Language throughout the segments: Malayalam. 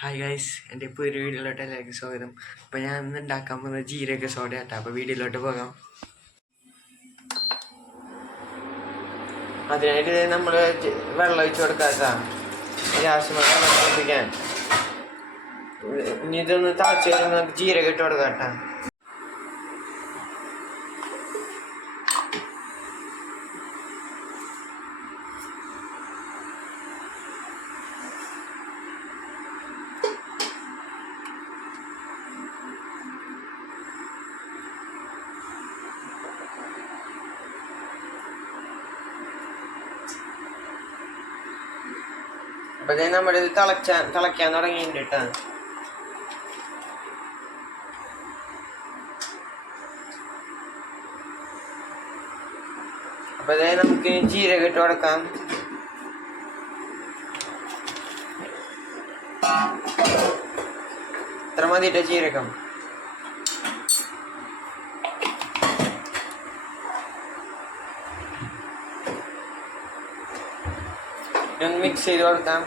ഹായ് ഗൈസ്, എൻ്റെ ഇപ്പോൾ ഒരു വീഡിയോയിലോട്ട് എല്ലാവർക്കും സ്വാഗതം. അപ്പോൾ ഞാൻ ഇന്ന് ഉണ്ടാക്കാൻ പോകുന്നത് ജീരക സോഡ കേട്ടോ. അപ്പോൾ വീഡിയോയിലോട്ട് പോകാം. അതിനായിട്ട് നമ്മൾ വെള്ളം ഒഴിച്ച് കൊടുക്കാം. ഗ്യാസ് തിളപ്പിക്കാൻ. ഇനി ഇതൊന്ന് തിളച്ച് കഴിയുമ്പോൾ നമുക്ക് ജീരകം ഇട്ട് കൊടുക്കാം കേട്ടോ. അപ്പോൾ നമ്മളിത് തിളയ്ക്കാൻ തുടങ്ങിയിട്ടുണ്ട് കേട്ടോ. അപ്പോൾ നമുക്ക് ജീരകം ഇട്ട് കൊടുക്കാം. ഇത്ര മതിയിട്ട് ജീരകം. ഒന്ന് മിക്സ് ചെയ്ത് കൊടുക്കാം.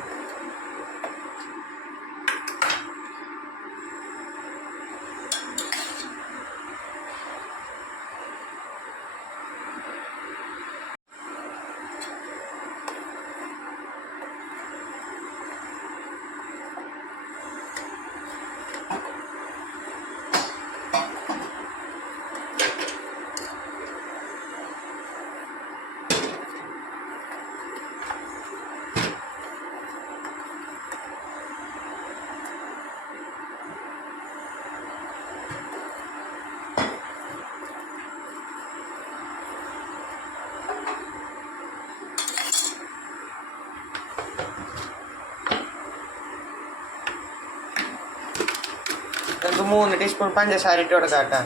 നമുക്ക് 3 ടീസ്പൂൺ പഞ്ചസാര ഇട്ട് കൊടുക്കാം കേട്ടോ.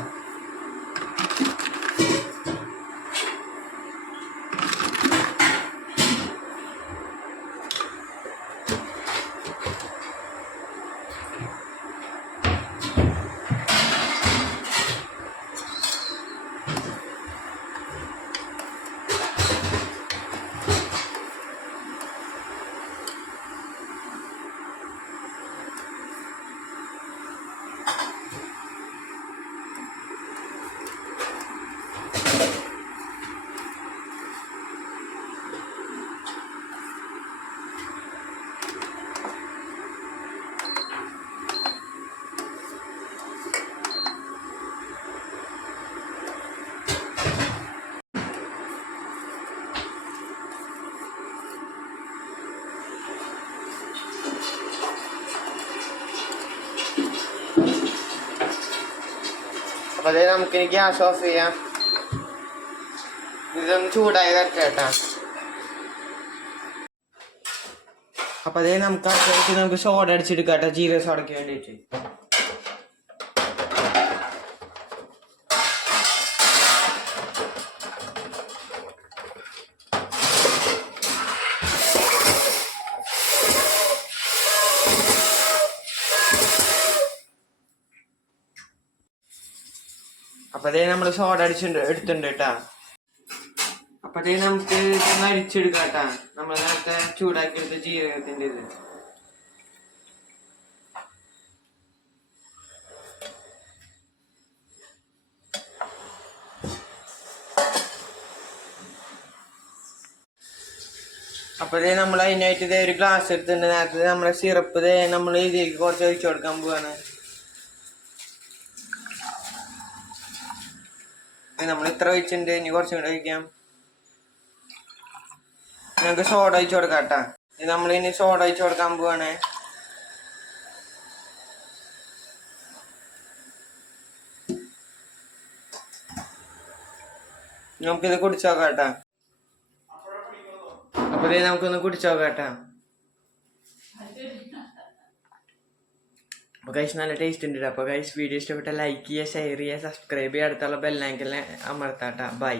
അപ്പോൾ നമുക്കിനി ഗ്യാസ് ഓഫ് ചെയ്യാം. ഇതൊന്ന് ചൂടായി വരട്ടെ കേട്ടോ. അപ്പോൾ നമുക്ക് സോഡ അടിച്ചെടുക്കാം കേട്ടോ, ജീരക സോഡയ്ക്ക് വേണ്ടിയിട്ട്. അപ്പോൾ നമ്മൾ സോഡ എടുത്തിട്ടുണ്ട് കേട്ടോ. അപ്പോൾ നമുക്ക് ഇതൊന്ന് അരിച്ചെടുക്കാം കേട്ടോ. നമ്മൾ നേരത്തെ ചൂടാക്കി എടുത്ത ജീരകത്തിൻ്റെ ഇത്. അപ്പോൾ നമ്മൾ അതിനായിട്ട് ഒരു ഗ്ലാസ് എടുത്തിട്ടുണ്ട്. നേരത്തെ നമ്മളെ സിറപ്പ് നമ്മൾ ഇതിലേക്ക് കുറച്ച് ഒഴിച്ചു കൊടുക്കാൻ പോവാണ്. നമ്മൾ ഇത്ര ഒഴിച്ചിട്ടുണ്ട്, ഇനി കുറച്ചും കൂടെ ഒഴിക്കാം. നമുക്ക് സോഡ ഒഴിച്ചു കൊടുക്കാം കേട്ടോ. നമ്മളിനി സോഡ ഒഴിച്ചു കൊടുക്കാൻ പോവാണ്. നമുക്കിത് കുടിച്ചു നോക്കാം കേട്ടോ. അപ്പോൾ നമുക്കൊന്ന് കുടിച്ചു നോക്കാം കേട്ടോ. അപ്പോൾ ഗൈസ് നല്ല ടേസ്റ്റ് ഉണ്ട്. അപ്പോൾ ഗൈസ് വീഡിയോ ഇഷ്ടപ്പെട്ടാൽ ലൈക്ക് ചെയ്യുക, ഷെയർ ചെയ്യുക, സബ്സ്ക്രൈബ് ചെയ്യുക, അടുത്തുള്ള ബെല്ലൈക്കൻ അമർത്താം. ബൈ.